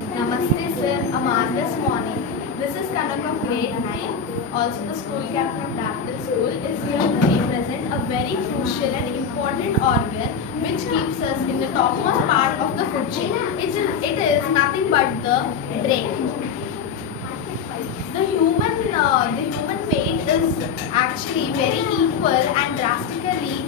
Namaste sir, Amar this morning. This is Kanak of grade 9. Also the school captain of Daffodils school is here to represent a very crucial and important organ which keeps us in the topmost part of the food chain. It is nothing but the brain. The human weight is actually very equal and drastically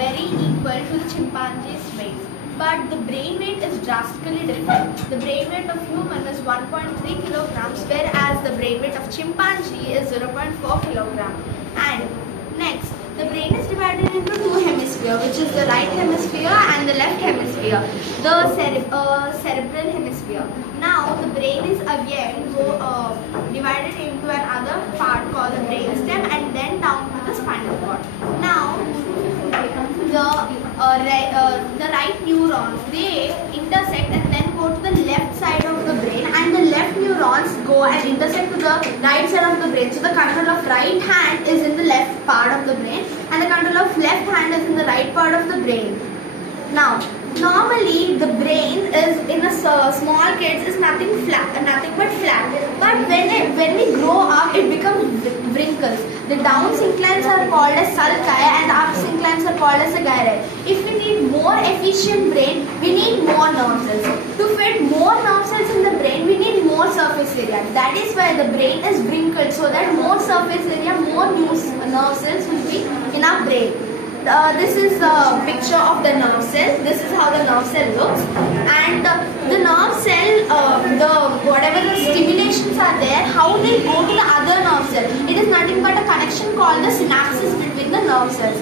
very equal to the chimpanzee's weight. But the brain weight is drastically different. The brain weight of human is 1.3 kilograms, whereas the brain weight of chimpanzee is 0.4 kilogram. And next, the brain is divided into two hemispheres, which is the right hemisphere and the left hemisphere, the cerebral hemisphere. Now, the brain is again divided into another part called the brainstem and then down to the spinal cord. Now, the right neurons, they intersect and then go to the left side of the brain, and the left neurons go and intersect to the right side of the brain. So the control of right hand is in the left part of the brain and the control of left hand is in the right part of the brain. Now, normally the brain is in a small kids is nothing but flat. But when we grow up, it becomes wrinkles. The down synclines are called as sulci and the up synclines are called as a gyri. If we need more efficient brain, we need more nerve cells. To fit more nerve cells in the brain, we need more surface area. That is why the brain is wrinkled, so that more surface area, more new nerve cells will be in our brain. This is a picture of the nerve cell. This is how the nerve cell looks, and the nerve cell, whatever the stimulations are there, how they go to the other nerve cell. It is nothing but a connection called the synapses between the nerve cells.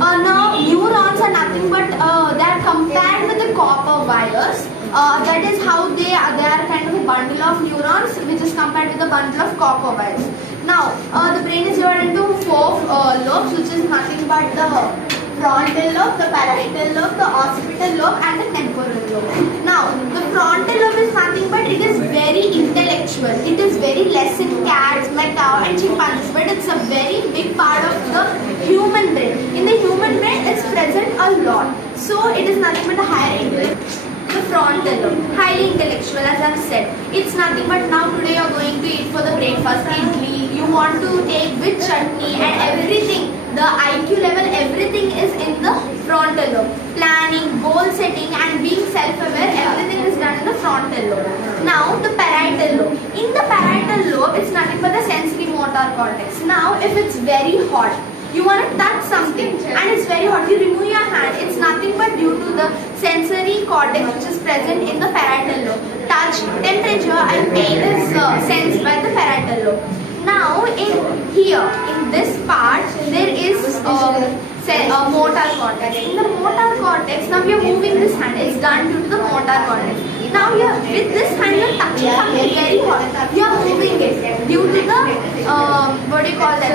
Now neurons are nothing but they are compared with the copper wires. That is how they are kind of a bundle of neurons which is compared with a bundle of copper wires. Now, the brain is divided into four lobes, which is nothing but the frontal lobe, the parietal lobe, the occipital lobe and the temporal lobe. Now, the frontal lobe is nothing but it is very intellectual. It is very less in cats, macaw and chimpanzees, but it's a very big part of the human brain. In the human brain, it's present a lot. So, it is nothing but a higher intellect. The frontal lobe, highly intellectual, as I've said. It's nothing but now today you're going to eat for the breakfast, idli, you want to take with chutney and everything. The IQ level, everything is in the frontal lobe. Planning, goal setting and being self-aware, everything is done in the frontal lobe. Now the parietal lobe. In the parietal lobe, it's nothing but the sensory motor cortex. Now if it's very hot, you want to touch something and it's very hot, you remove your hand, it's nothing but due to the sensory cortex which is present in the parietal lobe. Touch, temperature and pain is sensed by the parietal lobe. Now in this part there is motor cortex. In the motor cortex, now we are moving this hand, it's done due to the motor cortex. Now with this hand you are touching something very hot, you are moving it due to the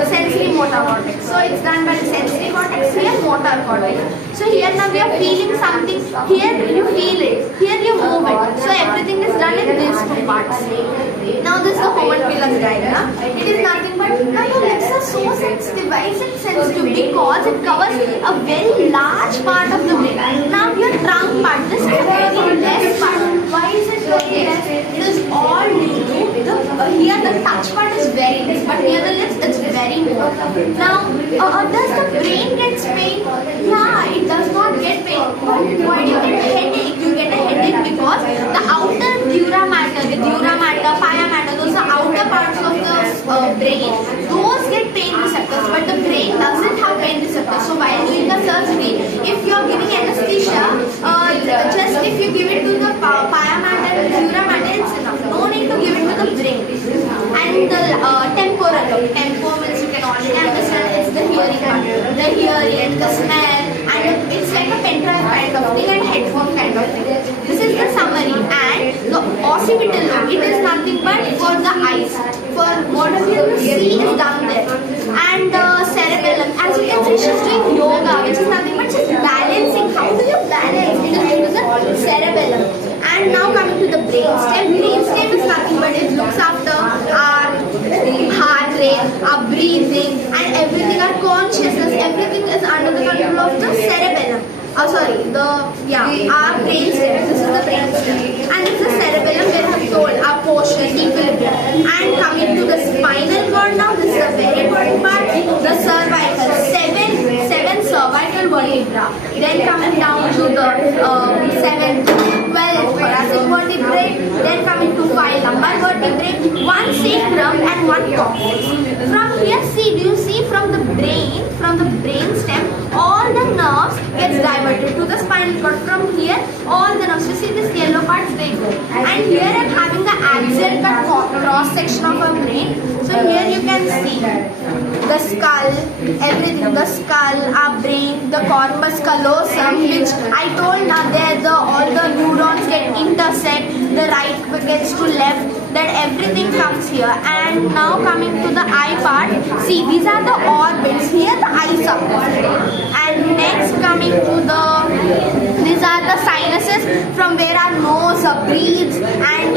sensory motor cortex. So it's done by the sensory cortex, here motor cortex. So here now we are feeling something, here you feel it, here you move it. So everything is done in these two parts. Now this is the homunculus diagram. It is nothing but, now your lips are so sensitive. Why is it sensitive? Because it covers a very large part of the brain. Now your trunk part, this is a very less part. Why is it very less? It is all due to here the touch part is very less, but near the lips it's very more. Now does the brain get pain? Yeah, it does not get pain. But why do you get a headache? You get a headache because the outer dura mater, the dura mater, pia mater, those are outer parts of the brain. Those get pain receptors, but the brain doesn't have pain receptors. So while doing the surgery, if you are giving anesthesia, just if you give it to the pia mater and dura mater, it's enough. No need to give it to the brain. And the temporal lobe. Tempo means you can already understand it's the hearing part. The hearing, the smell, and it's like a pen drive kind of thing and headphone kind of thing. This is the summary. And the occipital lobe, it is nothing but for the eyes. For whatever you see is down there. And the cerebellum, as you can see, she's doing yoga, which is nothing but she's balancing. How do you balance? It is due to the cerebellum. And now coming to the brainstem. Brainstem is nothing but it looks after our heart rate, our breathing, and everything, our consciousness, everything is under the control of the cerebellum. Our brainstem. This is the brainstem, and this is the cerebellum where we have cortex. From here, see, do you see from the brain stem, all the nerves gets diverted to the spinal cord. From here, all the nerves, you see this yellow parts, they go. And here I'm having the axial cut cross section of a brain. So here you can see the skull, everything, the skull, our brain, the corpus callosum, which I told now there all the neurons get intersect, the right gets to left, that everything comes here. And now coming to the eye part, see, these are the orbits, here the eye support. And next coming to these are the sinuses from where our nose breathes, and